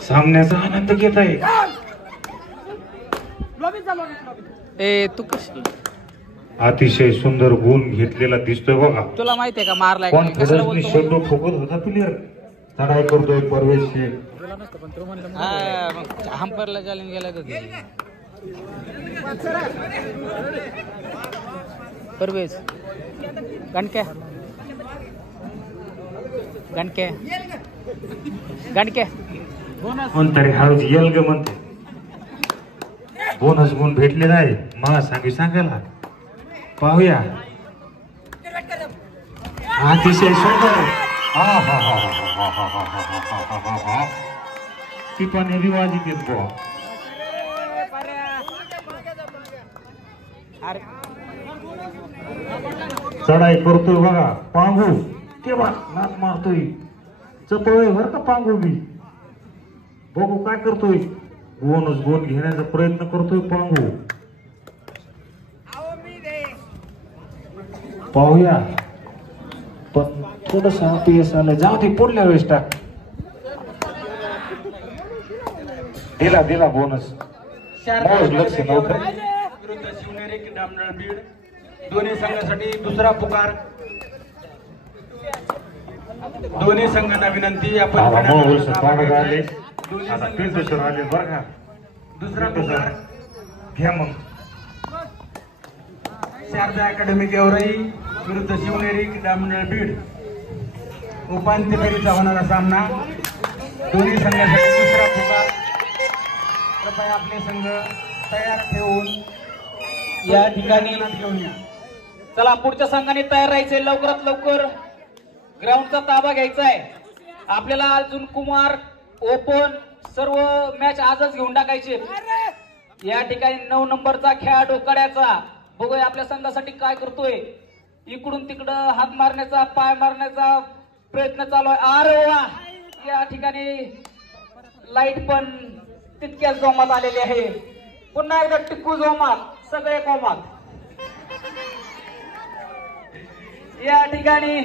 सामन्याचा आनंद घेत आहे. तू कशी अतिशय सुंदर गुण घेतलेला दिसतोय बघा. तुला माहितीये का मारलाय कॉन्फिडन्सनी शेंडू ठोकत होता प्लेयर. चढाई करतोय परवेश शेख. हंपरला चॅलेंज गेला परवेश गणके गणके गणके कोणतरी हळूच येल ग म्हणते. बोनस गुण भेटलेला आहे. मला सांगायला पाहूया. अतिशय सुंदर. टिपाने रिवाजी देत बो. चढाई करतोय बघा पांगू. केव्हा नाक मारतोय. चपळ बर का पांगू बी. बघू काय करतोय. बोनस गुण घेण्याचा प्रयत्न करतोय पांगू. पाहूया पण थोडस अपयश आलं. जाऊ दे पुढल्या वेळेस टाक. दिला बोनस. लक्ष नव्हतं. विरुद्ध शिवनेरी डामनळ बीड दोन्ही संघासाठी दुसरा पुकार. दोन्ही संघांना विनंती आपण आले बरं का. दुसरा पुकार घ्या मग. शारदा अकॅडमी गेवराई विरुद्ध शिवनेरी डामनळ बीड उपांत्य फेरीचा होणारा सामना. दोन्ही संघासाठी दुसरा पुकार. कृपया आपले संघ तयार ठेवून या ठिकाणी घेऊन या. चला पुढच्या संघाने तयार राहायचंय. लवकरात लवकर ग्राउंडचा ताबा घ्यायचा आहे आपल्याला. अर्जुन कुमार ओपन सर्व मॅच आजच घेऊन टाकायचे. या ठिकाणी 9 नंबरचा खेळाडू कड्याचा बघूया आपल्या संघासाठी काय करतोय. इकडून तिकडं हात मारण्याचा पाय मारण्याचा प्रयत्न चालू आहे. अरे वा. या ठिकाणी लाईट पण तितक्याच जोमात आलेली आहे. पुन्हा एकदा टिक्कू जोमात सगळे कोमात. या ठिकाणी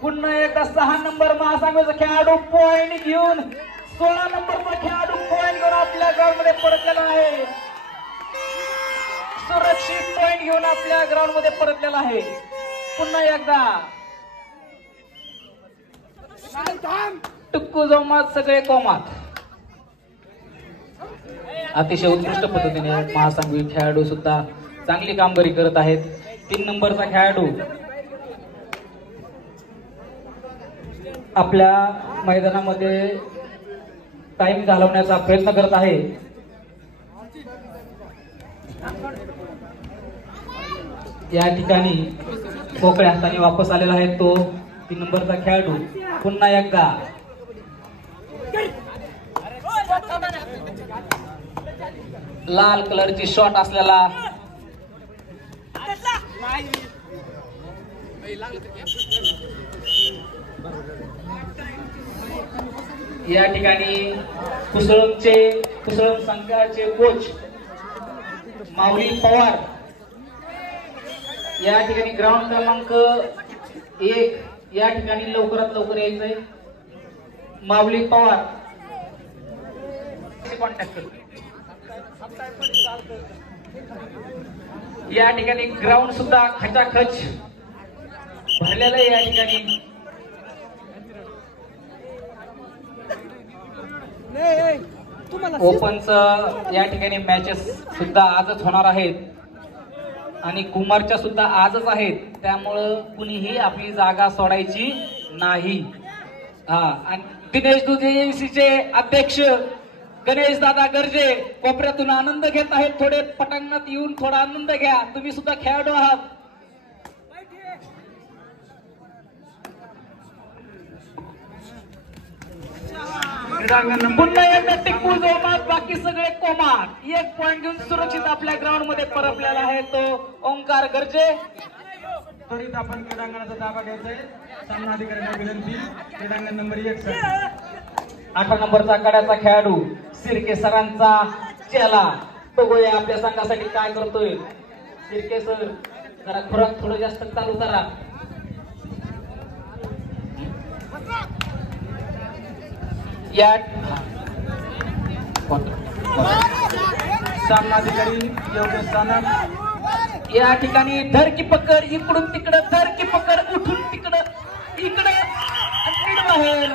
पुन्हा एकदा 6 नंबर महासंघाचा खेळाडू पॉइंट घेऊन 16 नंबरचा खेळाडू पॉइंट घेऊन आपल्या ग्राउंड मध्ये परतलेला आहे. सुरक्षित पॉइंट घेऊन आपल्या ग्राउंड मध्ये परतलेला आहे. पुन्हा एकदा टुक्कू जोमात सगळे कोमात. अतिशय उत्कृष्ट पद्धतीने महासंघी खेळाडू सुद्धा चांगली कामगिरी करत आहेत. 3 नंबरचा खेळाडू आपल्या मैदानामध्ये टाइम घालवण्याचा प्रयत्न करत आहे. या ठिकाणी पोकळ्या हाताने वापस आलेला आहे तो 3 नंबरचा खेळाडू. पुन्हा एकदा लाल कलरची शॉट असलेला या ठिकाणी कुसळम संघाचे कोच माऊली पवार या ठिकाणी ग्राउंड क्रमांक 1 या ठिकाणी लवकरात लवकर यायचंय. माऊली पवार कॉन्टॅक्ट करतो. या ठिकाणी ग्राउंड सुद्धा खचाखच भरलेलं आहे. या ठिकाणी ओपनचं या ठिकाणी मॅचेस सुद्धा आजच होणार आहेत आणि कुमारच्या सुद्धा आजच आहेत. त्यामुळं कुणीही आपली जागा सोडायची नाही. आणि दिनेश दुधेचे अध्यक्ष गणेश दादा गर्जे कोपऱ्यातून आनंद घेत आहेत. थोडे पटांगणात येऊन थोडा आनंद घ्या. तुम्ही सुद्धा खेळाडू आहात. पुन्हा एकदा टिक्कू जोमात बाकी सगळे कोमात. 1 पॉइंट घेऊन सुरक्षित आपल्या ग्राउंड मध्ये परतलेला आहे तो ओंकार गर्जे. त्वरित आपण क्रीडांगणाचा ताबा घ्यायचा आहे. सामना अधिकाऱ्यांना विनंती. क्रीडांगण नंबर 1 8 नंबरचा कड्याचा खेळाडू सिरके सरांचा चेला. बघूया आपल्या संघासाठी काय करतोय. सिरके सर जरा खुराक थोडं जास्त चालू करा. या सामनाधिकारी योगेश सानप या ठिकाणी धर की पकड, इकडून तिकडं धर की पकड, उठून तिकडं इकडं बाहेर.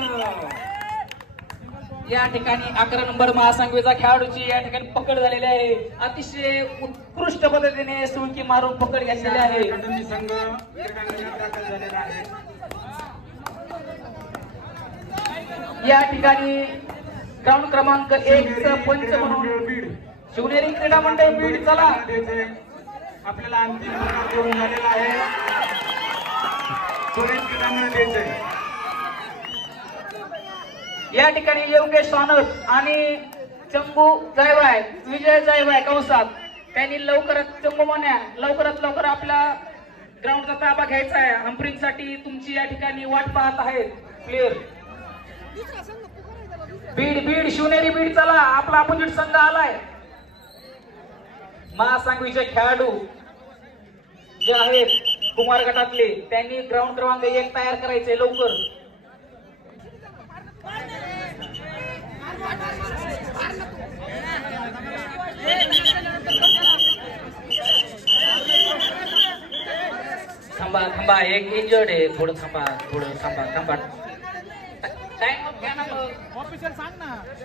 या ठिकाणी 11 नंबर महासंघचा खेळाडूची या ठिकाणी पकड झालेली आहे. अतिशय उत्कृष्ट पद्धतीने सुळकी मारून पकड घेतलेली आहे. संघ क्रीडांगणात दाखल झालेला आहे. या ठिकाणी ग्राउंड क्रमांक 1 चा पंच म्हणून बीड शिवनेरी क्रीडा मंडळ बीड. चला आपल्याला अंतिम प्रकार देऊन झालेला आहे. त्वरित क्रीडांगण द्यायचंय. या ठिकाणी योगेश सानप आणि चंबू जायवाय, विजय जायवाय कंसात, त्यांनी लवकरात चंबू मान्या लवकरात लवकर आपला ग्राउंडचा ताबा घ्यायचा आहे. हंपरिंग साठी तुमची या ठिकाणी वाट पाहत आहेत प्लेयर. बीड बीड शिवनेरी बीड. चला आपला अपोजिट संघ आलाय. महासंघवीचे खेळाडू जे आहेत कुमार गटातले, त्यांनी ग्राउंड क्रमांक 1 तयार करायचे लवकर. थांबा थांबा, एक इंजर्ड आहे. थोडं थांबा, थोडं थांबा थांबा.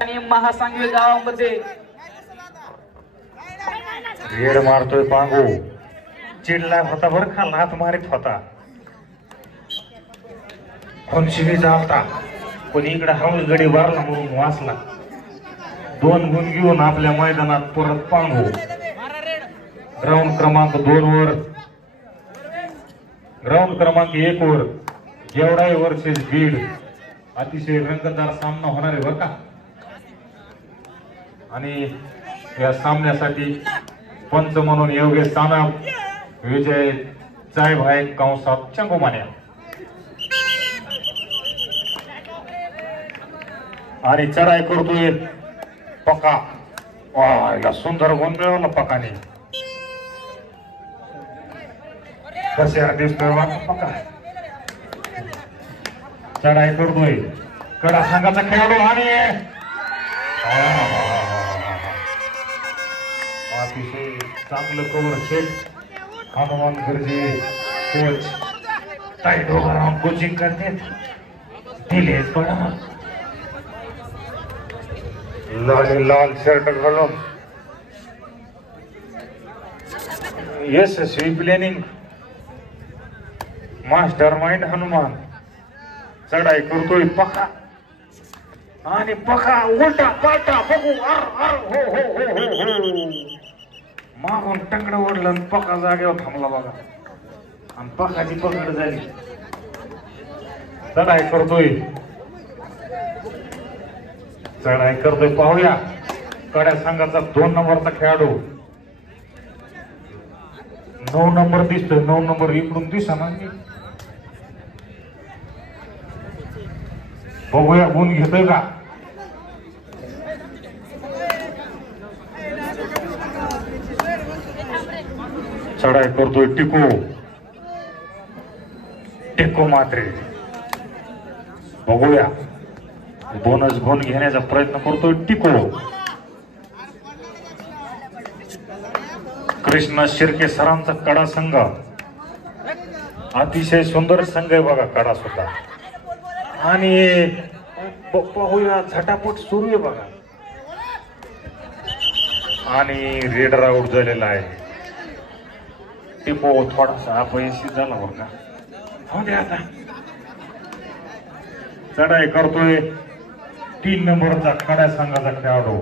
आणि महासंघवी गावामध्ये रेड मारतोय पांगू. चिडला होता बरं का, लात मारित होता, कोणशी चालता, पण इकडे हाऊस गडी वारला म्हणून वाचला. 2 गुण घेऊन आपल्या मैदानात परत पांगू. ग्राउंड क्रमांक 2 वर, ग्राउंड क्रमांक 1 वर गेवराई वर्सेस बीड. अतिशय रंगतदार सामना होणार आहे बरं का. आणि या सामन्यासाठी पंच म्हणून योगेश सानप, विजय जायभाई कंसात चंगू मान्या. आणि चढाई करतोय पका. वाह, सुंदर गुण मिळवला पकाने. कशा दिसतोय पका. चढाई करतोय कडा संघाचा खेळाडू. आणि अतिशय चांगलं cover set. Hanuman Garje coach tight राहून कोचिंग करते. दिलेच पण लाल शर्ट घालून यशस्वी प्लॅनिंग मास्टर माइंड हनुमान. चढाई करतोय पका. आणि पका उलटा पालटा बघू. हो हो हो हो हो. मागून टंगडं ओढलं आणि पका जागेवर थांबला बघा. आणि पकाची पकड झाली. चढाई करतोय, चढाई करतोय. पाहूया कड्या संघाचा 2 नंबरचा खेळाडू. 9 नंबर दिसतोय. 9 नंबर इकडून दिसा ना. बघूया गुण घेतोय का. चढाई करतोय टिको. टिको मात्रे. बघूया बोनस गुण घेण्याचा प्रयत्न करतोय टिको. कृष्ण शिर्के सरांचा कडा संघ. अतिशय सुंदर संघ आहे बघा कडा सुद्धा. आणि पाहूया झटापट सुरू आहे बघा. आणि रेडर आउट झालेला आहे. टिपो थोडासा अपयशी झाला बरं का. हो दे आता. चढाई करतोय 3 नंबरचा कडा संघाचा खेळाडू.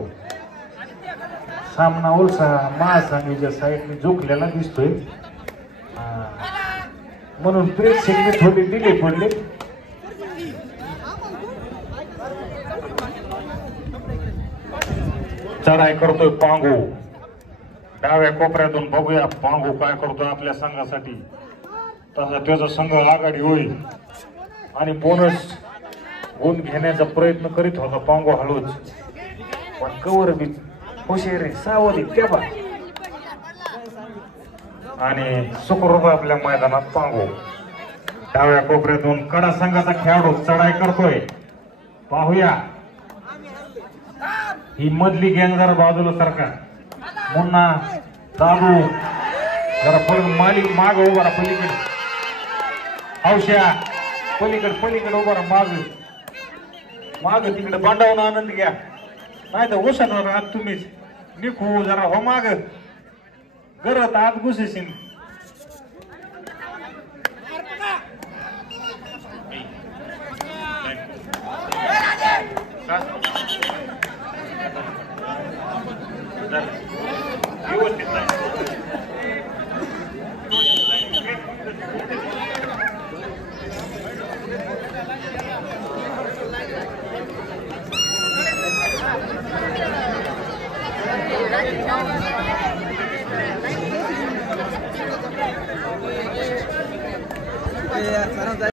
सामना उलसा महासंघीच्या साईडने झोकलेला दिसतोय, म्हणून प्रेक्षक थोडी दिले पडले. चढाई करतोय पांगू. डाव्या कोपऱ्यातून बघूया पांगू काय करतोय आपल्या संघासाठी. तसा त्याचा संघ आघाडी होईल. आणि बोनस गुण घेण्याचा प्रयत्न करीत होता पांगू हळूच, पण कवर बी हुशार रे सावधी त्या बा. आणि सुखरूप आपल्या मैदानात पांगू. डाव्या कोपऱ्यातून कडा संघाचा खेळाडू चढाई करतोय. पाहूया ही मधली गँग जरा बाजूला सारखा मुन्ना दाबू जरा मालिक माग उभा राहा पलीकडे हौशा पलीकडे उभा राहा माग तिकडे बांधावून आनंद घ्या नाही तर ओशानवर आत तुम्हीच निघू जरा हो माग करत आत घुसेशील